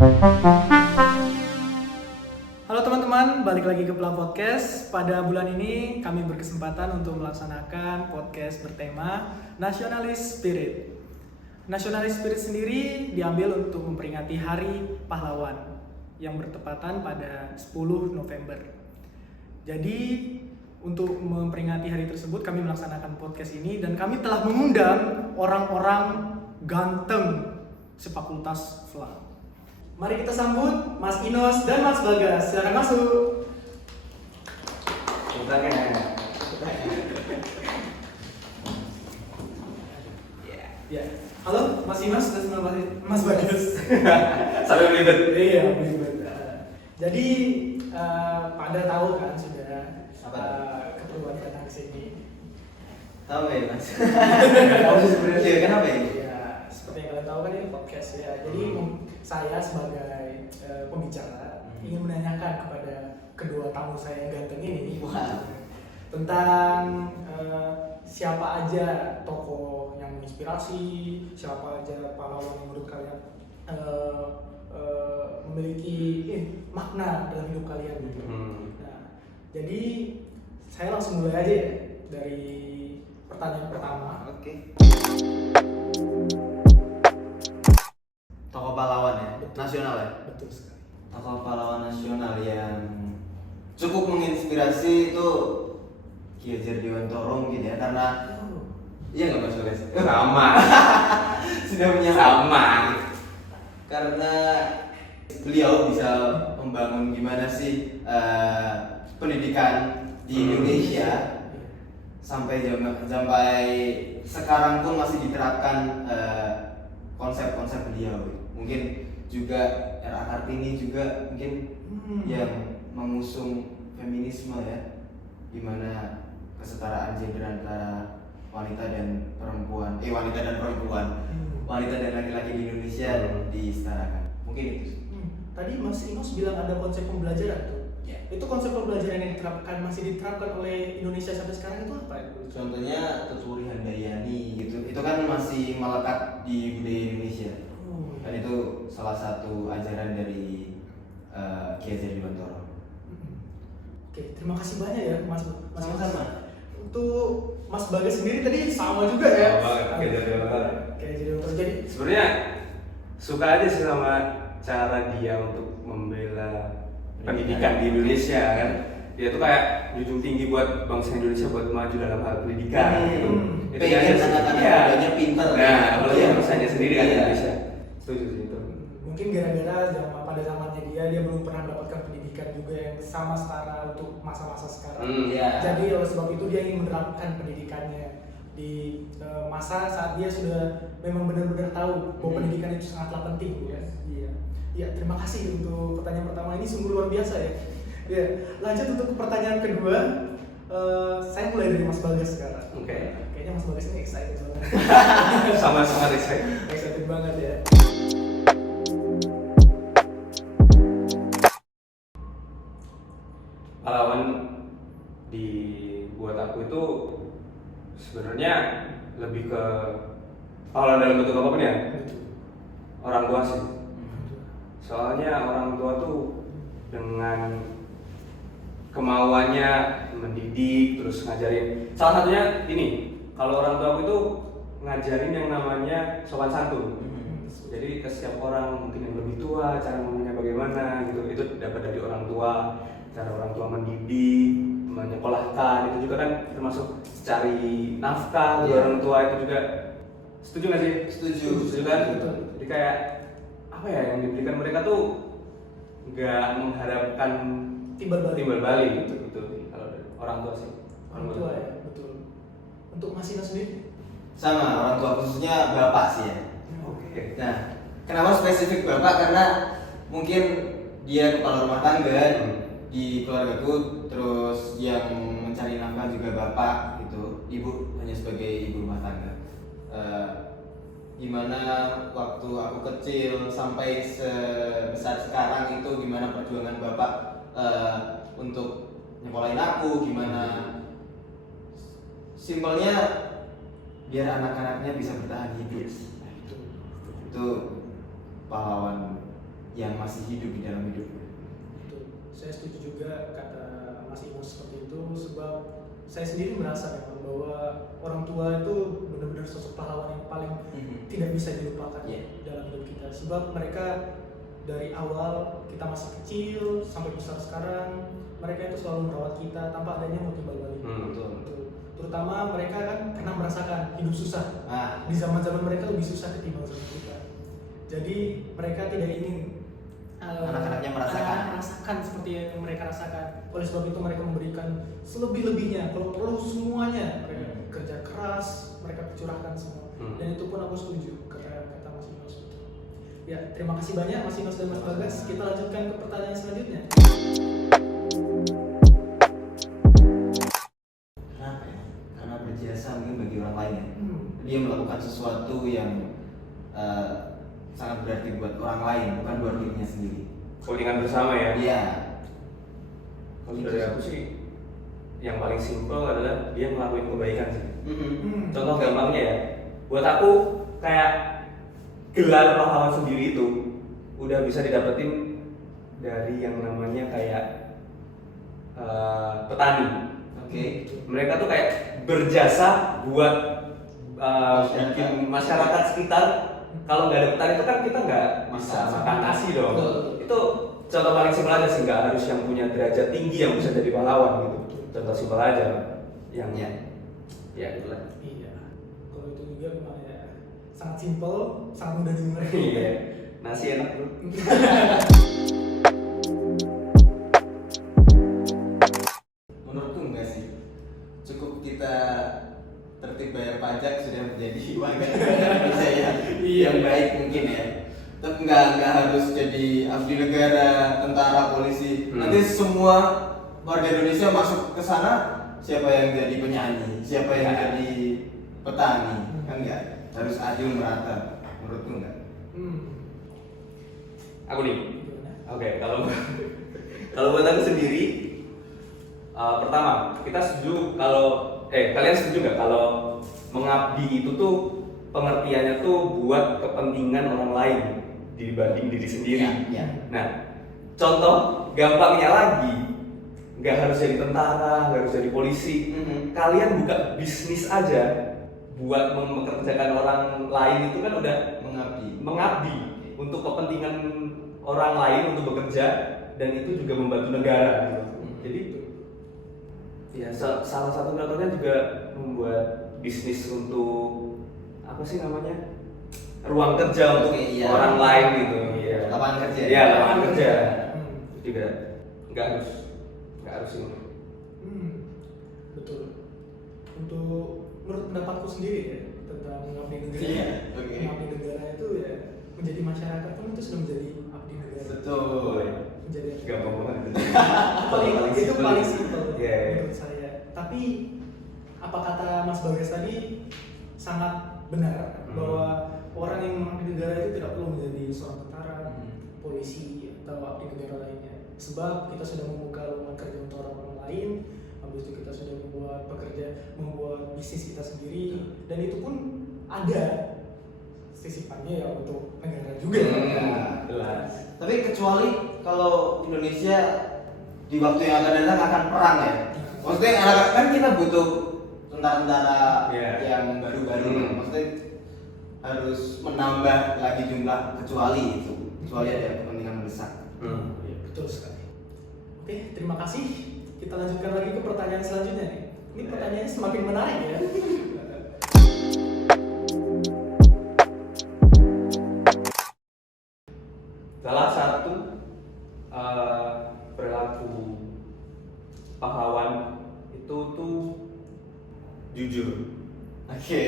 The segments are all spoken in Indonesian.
Halo teman-teman, balik lagi ke Pelan Podcast. Pada bulan ini kami berkesempatan untuk melaksanakan podcast bertema Nasionalis Spirit. Nasionalis Spirit sendiri diambil untuk memperingati Hari Pahlawan yang bertepatan pada 10 November. Jadi untuk memperingati hari tersebut kami melaksanakan podcast ini dan kami telah mengundang orang-orang ganteng sefakultas FLA. Mari kita sambut Mas Inos dan Mas Bagas. Silakan masuk. Ya. Halo, Mas Inos dan Mas Bagas. Sampai ribet. Iya, ribet. Jadi pada tahu kan sudah keperluan datang ke sini. Tahu ya Mas? Tahu sih sebenarnya kenapa ya? Ya, seperti yang kalian tahu kan ini podcast ya. Jadi saya sebagai pembicara ingin menanyakan kepada kedua tamu saya yang ganteng ini tentang siapa aja tokoh yang menginspirasi, siapa aja pahlawan yang menurut kalian memiliki makna dalam hidup kalian gitu. Nah, jadi saya langsung mulai aja ya dari pertanyaan pertama. Oke. Tokoh pahlawan ya, nasional ya. Betul sekali. Tokoh pahlawan nasional yang cukup menginspirasi itu Ki Hajar Dewantara mungkin ya, karena iya nggak Mas Bagas? Sama. Sudah punya Sama. Karena beliau bisa membangun gimana sih pendidikan di Indonesia sampai sekarang pun masih diterapkan konsep-konsep beliau. Mungkin juga R.A. Kartini juga mungkin yang mengusung feminisme ya, dimana kesetaraan gender antara wanita dan perempuan, wanita dan laki-laki di Indonesia disetarakan. Mungkin itu. Tadi Mas Inos bilang ada konsep pembelajaran tuh. Ya. Itu konsep pembelajaran yang masih diterapkan oleh Indonesia sampai sekarang itu apa itu? Contohnya Tuturi Handayani gitu. Itu kan masih melekat di budaya Indonesia. Dan itu salah satu ajaran dari Ki Hajar Dewantara. Oke, terima kasih banyak ya Mas. Sama-sama. Untuk Mas Bagas sendiri tadi sama juga ya. Sama, Ki Hajar Dewantara. Ki Hajar Dewantara. Jadi Sebenarnya suka aja sih sama cara dia untuk membela pendidikan di Indonesia kan. Dia tuh kayak junjung tinggi buat bangsa Indonesia buat maju dalam hal pendidikan gitu. Itu Pengen aja sih. anak-anak Iya. mudanya pintar. Nah, apalagi Iya. bangsanya sendiri kan Iya. Indonesia. Setuju sih itu. mungkin gara-gara pada zamannya dia belum pernah mendapatkan pendidikan juga yang sama setara untuk masa-masa sekarang. Iya. Jadi oleh sebab itu dia ingin menerapkan pendidikannya di masa saat dia sudah memang benar-benar tahu bahwa pendidikan itu sangatlah penting ya. Iya. Ya, terima kasih untuk pertanyaan pertama ini sungguh luar biasa ya. Ya, lanjut untuk pertanyaan kedua. Saya mulai dari Mas Bagas sekarang. Oke. Kayaknya Mas Bagas ini excited banget. Sama-sama respect. Excited banget ya. Pahlawan dibuat aku itu sebenarnya lebih ke pahlawan dalam bentuk apapun ya, orang tua sih. Soalnya orang tua tuh dengan kemauannya mendidik terus ngajarin. Salah satunya ini, kalau orang tua aku itu ngajarin yang namanya sopan santun. Jadi ke setiap orang mungkin yang lebih tua, cara ngomongnya bagaimana gitu, itu dapat dari orang tua. Cara orang tua mendidik, menyekolahkan, itu juga kan termasuk cari nafkah dari orang tua itu juga. Setuju nggak sih? Setuju kan? Jadi kayak apa ya yang diberikan mereka tuh nggak mengharapkan timbal balik gitu kalau dari orang tua sih. Orang tua ya, betul. Untuk Mas Inos sendiri? Sama, orang tua khususnya bapak sih ya. Oke. Nah, kenapa spesifik bapak? Karena mungkin dia kepala rumah tangga di keluargaku, terus yang mencari nafkah juga bapak gitu. Ibu hanya sebagai ibu rumah tangga. Gimana waktu aku kecil sampai sebesar sekarang itu gimana perjuangan bapak untuk nyekolahin aku, gimana simpelnya biar anak-anaknya bisa bertahan hidup. Itu pahlawan yang masih hidup di dalam hidupnya. Itu saya setuju juga kata Mas Imo seperti itu, sebab saya sendiri merasa memang bahwa orang tua itu benar-benar sosok pahlawan yang paling tidak bisa dilupakan dalam hidup kita, sebab mereka dari awal kita masih kecil sampai besar sekarang, mereka itu selalu merawat kita tanpa adanya motif balik. Betul. Terutama mereka kan pernah merasakan hidup susah. Di zaman-zaman mereka lebih susah ketimbang zaman kita. Jadi mereka tidak ingin anak-anaknya merasakan seperti yang mereka rasakan. Oleh sebab itu mereka memberikan selebih-lebihnya, kalau perlu semuanya. Mereka kerja keras, mereka curahkan semua. Dan itu pun aku setuju kata Mas Inos. Ya, terima kasih banyak Mas Inos dan Mas Bagas. Kita lanjutkan ke pertanyaan selanjutnya. Kenapa ya? Karena berjasa mungkin bagi orang lain ya. Dia melakukan sesuatu yang sangat berarti buat orang lain, bukan buat dirinya sendiri. Kepentingan bersama ya. Iya. Kalau dari aku sih, yang paling simpel adalah dia ngelakuin kebaikan sih. Contoh gampangnya ya, buat aku kayak gelar pahlawan sendiri itu udah bisa didapetin dari yang namanya kayak petani. Oke. Mereka tuh kayak berjasa buat bikin masyarakat sekitar. Kalau nggak ada petani itu kan kita nggak bisa makan nasi dong. Itu contoh paling simpel aja sih, nggak harus yang punya derajat tinggi yang bisa jadi pahlawan gitu. Contoh simpel aja yang ya gitulah. Iya. Kalau itu juga gimana ya? Sangat simpel, sangat mudah dimengerti. Iya. Nasi enak bro. Menurutku enggak sih. Cukup kita tertib bayar pajak sudah menjadi warga negara Indonesia yang baik mungkin ya. Tetap nggak harus jadi abdi negara, tentara, polisi. Nanti semua warga Indonesia masuk ke sana, siapa yang jadi penyanyi, siapa yang jadi petani, kan enggak. Harus adil merata. Menurutku enggak. Aku nih. Oke, kalau buat aku sendiri, pertama kita setuju kalau kalian setuju nggak kalau mengabdi itu tuh pengertiannya tuh buat kepentingan orang lain dibanding diri sendiri. Ya. Nah, contoh gampangnya lagi, nggak harus jadi tentara, nggak harus jadi polisi. Kalian buka bisnis aja buat mempekerjakan orang lain itu kan udah mengabdi untuk kepentingan orang lain untuk bekerja, dan itu juga membantu negara gitu. Jadi ya salah satu contohnya juga membuat bisnis untuk apa sih namanya, ruang kerja untuk orang lain gitu. Lapangan kerja. Iya, lapangan kerja. Juga nggak harus ini. Betul. Untuk menurut pendapatku sendiri ya tentang mengabdi negara. Mengabdi negara itu ya menjadi masyarakat pun itu sudah menjadi abdi negara. Betul. Menjadi Gampang banget. itu paling simpel Yeah. menurut saya. Tapi apa kata Mas Bagas tadi sangat benar bahwa orang yang mengabdi negara itu tidak perlu menjadi seorang tentara, polisi atau abdi negara lainnya. Sebab kita sudah membuka lowongan kerja untuk orang lain, habis itu kita sudah membuat bisnis kita sendiri, dan itu pun ada sisipannya ya untuk negara juga. Jelas. Tapi kecuali kalau Indonesia di waktu yang akan datang akan perang ya. Maksudnya kan kita butuh tentara-tentara yang baru-baru. Maksudnya harus menambah lagi jumlah kecuali ada kepentingan mendesak. Betul sekali. Oke, terima kasih. Kita lanjutkan lagi ke pertanyaan selanjutnya nih. Ini pertanyaannya semakin menarik ya. Salah satu perilaku pahlawan itu tuh jujur. Oke.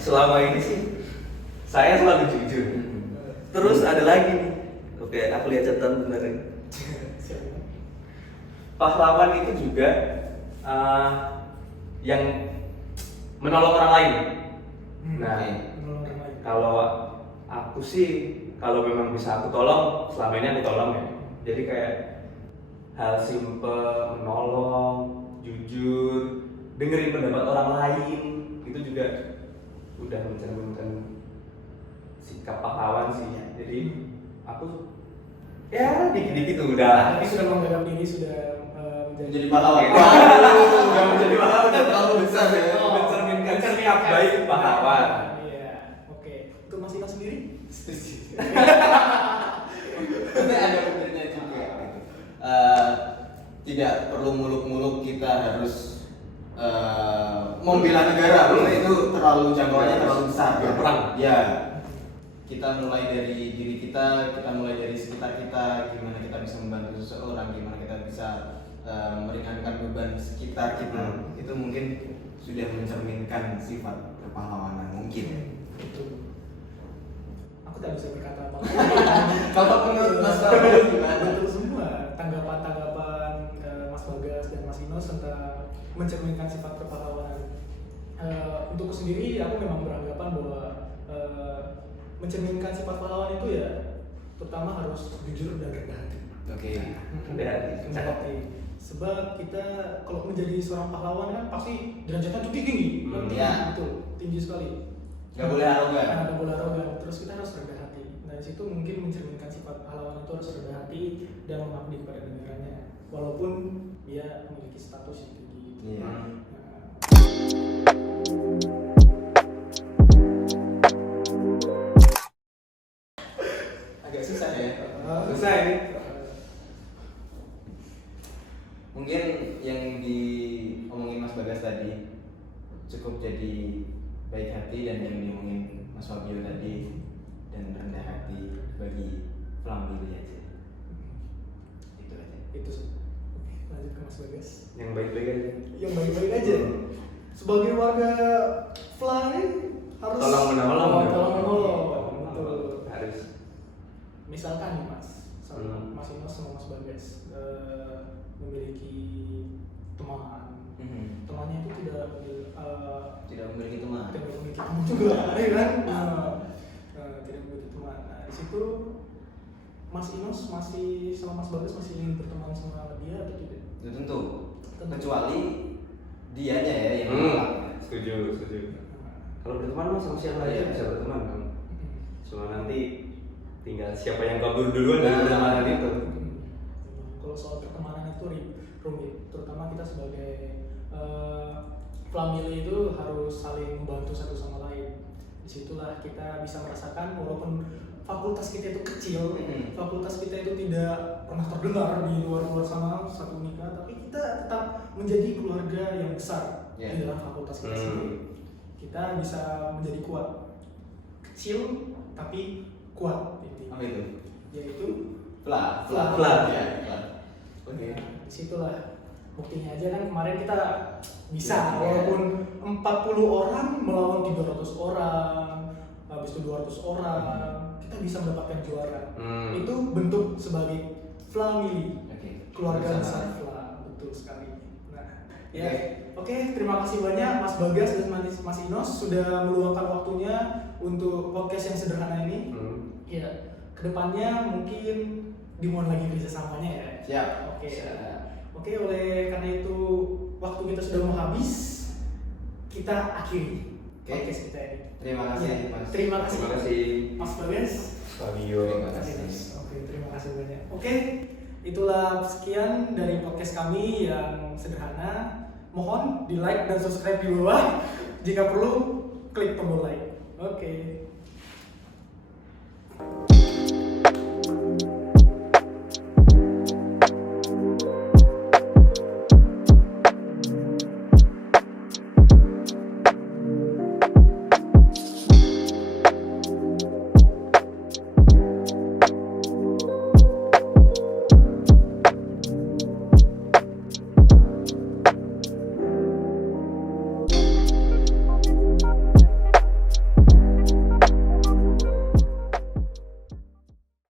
Selama ini sih saya selalu jujur. Terus ada lagi nih. Oke, aku lihat catatan benar ini. Pahlawan itu juga yang menolong orang lain. Nah, kalau aku sih, kalau memang bisa aku tolong, selama ini aku tolong ya. Jadi kayak hal simple, menolong, jujur, dengerin pendapat orang lain, itu juga udah mencerminkan sikap pahlawan sih. Jadi Aku ya dikit-dikit udah. Tapi sudah menganggap diri sudah Menjadi pahlawan. Udah menjadi pahlawan. Udah terlalu besar ya. Mencerminkan sikap baik pahlawan. Iya, oke. Untuk Mas Ino sendiri? Tapi ada benernya juga. Tidak perlu muluk-muluk kita harus membela negara, itu terlalu jangkauannya terlalu besar. Berperang. Ya, kita mulai dari diri kita mulai dari sekitar kita, gimana kita bisa membantu seseorang, gimana kita bisa meringankan beban sekitar kita. Itu mungkin sudah mencerminkan sifat kepahlawanan mungkin. Betul. Aku tak bisa berkata apa. Kalau menurut Mas Bagas gimana? Betul semua tanggapan-tanggapan Mas Bagas dan Mas Ino tentang mencerminkan sifat kepahlawanan. Untukku sendiri, aku memang beranggapan bahwa mencerminkan sifat pahlawan itu ya pertama harus jujur dan rendah hati. Oke. Rendah hati. Sebab kita kalau menjadi seorang pahlawan kan pasti derajatnya tuh tinggi. Iya. Betul, tinggi sekali. Gak boleh arogan. Gak boleh arogan. Terus kita harus rendah hati. Nah, di situ mungkin mencerminkan sifat pahlawan itu harus rendah hati dan mengabdi kepada negaranya, walaupun dia memiliki status yang tinggi. Iya. Agak susah ya. Susah ini. Mungkin yang diomongin Mas Bagas tadi cukup jadi baik hati, dan yang diomongin Mas Fabio tadi dan rendah hati bagi Flamili aja. Itu aja. Itu sih. Oke, lanjut ke Mas Bagas. Yang baik-baik aja. Yang baik-baik aja. Sebagai warga Fla ini harus Tolong menolong. Tolong menolong. Betul. Harus. Misalkan nih Mas, Mas Ino sama Mas Bagas memiliki teman. Temannya itu Tidak memiliki teman. tidak memiliki teman juga, ya kan? Tidak memiliki teman. Nah, di situ Mas Inos masih sama Mas Bagas masih ingin berteman sama dia atau tidak? Itu tentu. Kecuali dianya ya yang menolak. Setuju. Kalau berteman mah sama siapa aja bisa berteman kan. Cuma nanti tinggal siapa yang kabur duluan dari pertemanan itu. Kalau soal pertemanan itu rumit, terutama kita sebagai family itu harus saling membantu satu sama lain. Disitulah kita bisa merasakan walaupun fakultas kita itu kecil, fakultas kita itu tidak pernah terdengar di luar sana satu nikah, tapi kita tetap menjadi keluarga yang besar di dalam fakultas kita sendiri. Kita bisa menjadi kuat, kecil tapi kuat intinya. Apa itu? Yaitu Fla. Ya. Oke. Disitulah buktinya aja kan kemarin kita bisa walaupun 40 orang melawan 300 orang, habis itu 200 orang, kita bisa mendapatkan juara. Itu bentuk sebagai family, keluarga besar Fla, betul sekali. Nah, ya, oke, terima kasih banyak Mas Bagas dan Mas Inos sudah meluangkan waktunya untuk podcast yang sederhana ini. Ya, kedepannya mungkin dimulai lagi kerjasamanya ya. Siap. Oke, oleh karena itu waktu kita sudah mau habis, kita akhiri podcast kita ini. Terima kasih, Mas. Terima kasih Mas Bagas. Fabio. Terima kasih. Oke, terima kasih banyak. Oke, itulah sekian dari podcast kami yang sederhana. Mohon di like dan subscribe di bawah. Jika perlu, klik tombol like. Oke.